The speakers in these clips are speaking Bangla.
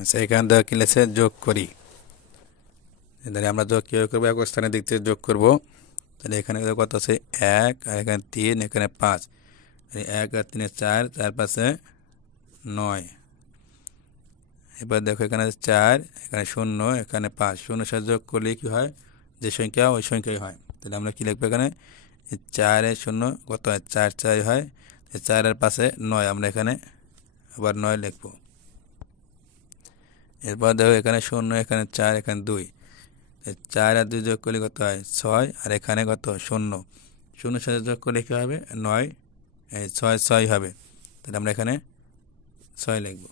আচ্ছা, এখানে দেওয়া কি লেখছে যোগ করি। তাহলে আমরা যোগ কীভাবে করবো, এক স্থানের দিক থেকে যোগ করবো। তাহলে এখানে কত আছে 1, আর এখানে 3, এখানে 5, 1 আর 3 4, 4 5 9। এবার দেখো এখানে 4, এখানে 0, এখানে 5, 0 সাথে যোগ করলে কি হয়, যে সংখ্যা ওই সংখ্যাই হয়। তাহলে আমরা কি লিখবো এখানে, 4 এ 0 কত হয়, 4 4 হয়, 4 আর 5 9, আমরা এখানে আবার 9 লিখবো। এরপর দেখো এখানে 0, এখানে 4, এখানে 2, 4 আর 2 যোগ করলে কত হয় 6, আর এখানে কত 0, 0 সাথে যোগ করলে কি হবে 9, 6 6 হবে। তাহলে আমরা এখানে 6 লিখবো।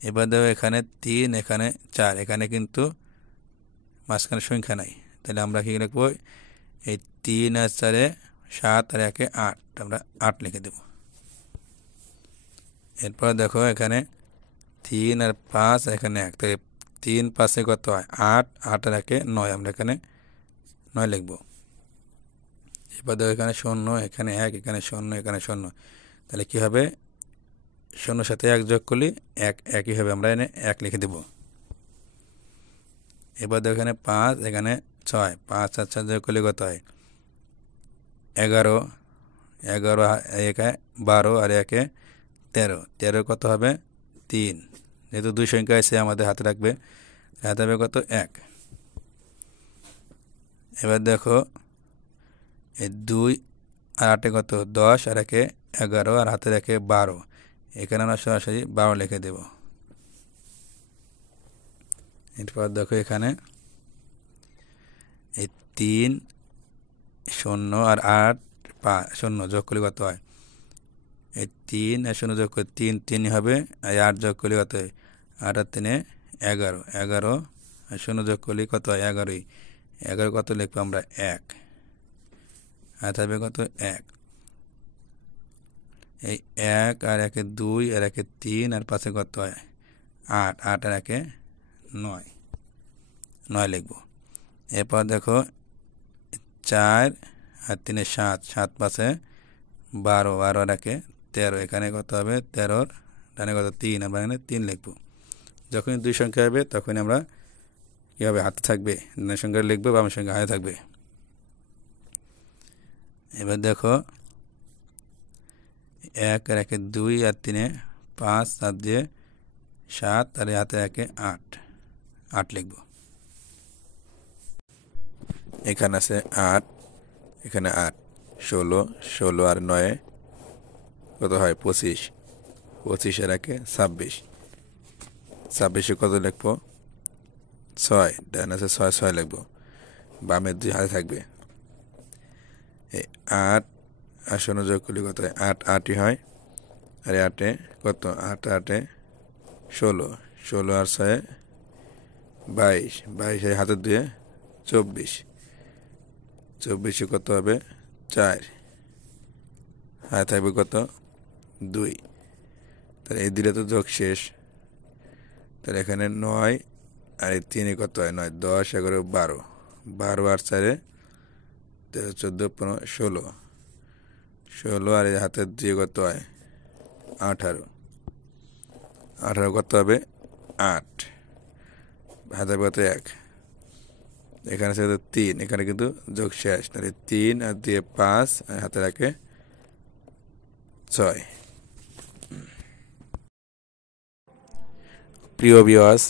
এবার দেখো এখানে 3, এখানে 4, এখানে কিন্তু মাঝখানে সংখ্যা নাই। তাহলে আমরা কি লিখবো, এই 3 আর 4 7, আর 1 8, আমরা 8 লিখে দেব। এরপর দেখো এখানে 3 আর 5, এখানে 1, তাহলে 3 5 কত হয় 8, 8 আর 1 9, আমরা এখানে 9 লিখবো। এবার দেখো এখানে 0, এখানে 1, এখানে 0, এখানে 0, তাহলে কি হবে 0 সাথে 1 যোগ করলে 1 একই হবে, আমরা এখানে 1 লিখে দেব। এবার দেখো এখানে 5, এখানে 6, 5 আর 6 যোগ করলে কত হয় 11, 11 1 12, আর 1 13, 13 কত হবে 3। যেহেতু দুই সংখ্যা আছে আমাদের হাতে রাখবে, হাতে হবে কত 1। এবার দেখো এই 2 আর 8 কত 10, আর 1 11, আর হাতে রাখে 12, এখানে আমরা সরাসরি 12 লিখে দেব। এরপর দেখো এখানে এই 3 0 আর 8 0 যোগ করলে কত হয়, এই 3 আর 0 যোগ করে 3 3 হবে, আর 8 যোগ করলে কত হয় 8 আর 3 11, 11, আর 0 যোগ করলে কত হয় 11, 11 কত লিখবো আমরা 1, আর থাকবে কত 1। এই 1 আর 1 2, আর 1 3, আর 5 কত হয় 8, 8 আর 1 9, 9 লিখবো। এরপর দেখো 4 আর 3 7, 7 5 12, 12 আর 1 13, এখানে কত হবে 13, ডানে কত 3, আমরা এখানে 3 লিখবো। যখনই দুই সংখ্যা হবে তখনই আমরা কী হবে হাতে থাকবে, ডানের সংখ্যা লিখবো, বামের সংখ্যা হাতে থাকবে। এবার দেখো 1 আর 1 2, আর 3 5, 7 দিয়ে 7, আর হাতে 1 8, 8 লিখবো। এখানে আছে 8, এখানে 8, 16, 16 আর 9 কত হয় 25, 25 আর 1 26, 26 কত লিখবো 6, ডান আছে 6 6 লিখবো, বামের 2 হাতে থাকবে। এই 8 আর 0 যোগ করলে কত হয় 8 8ই হয়, আর 8 কত 8 8 16, 16 আর 6 22, 22 এর হাতের 2 24, 24 কত হবে 4, হাতে থাকবে কত 2। তাহলে এই দিলে তো যোগ শেষ। তাহলে এখানে 9, আর এই 3 কত হয় 9, 10 11 12, 12 আর 4 13 14 15 16, 16, আর এই হাতের 2 কত হয় 18, 18 কত হবে 8, হাতের কত 1, এখানে আছে 3, এখানে কিন্তু যোগ শেষ। তাহলে 3 আর 2 5, আর হাতে রাখে 6। প্রিয় ভিউয়ার্স,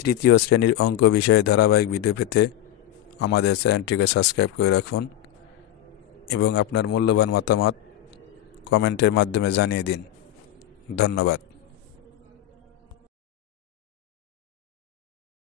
তৃতীয় শ্রেণীর অঙ্ক বিষয়ে ধারাবাহিক ভিডিও পেতে আমাদের চ্যানেলটিকে সাবস্ক্রাইব করে রাখুন এবং আপনার মূল্যবান মতামত কমেন্টের মাধ্যমে জানিয়ে দিন। ধন্যবাদ।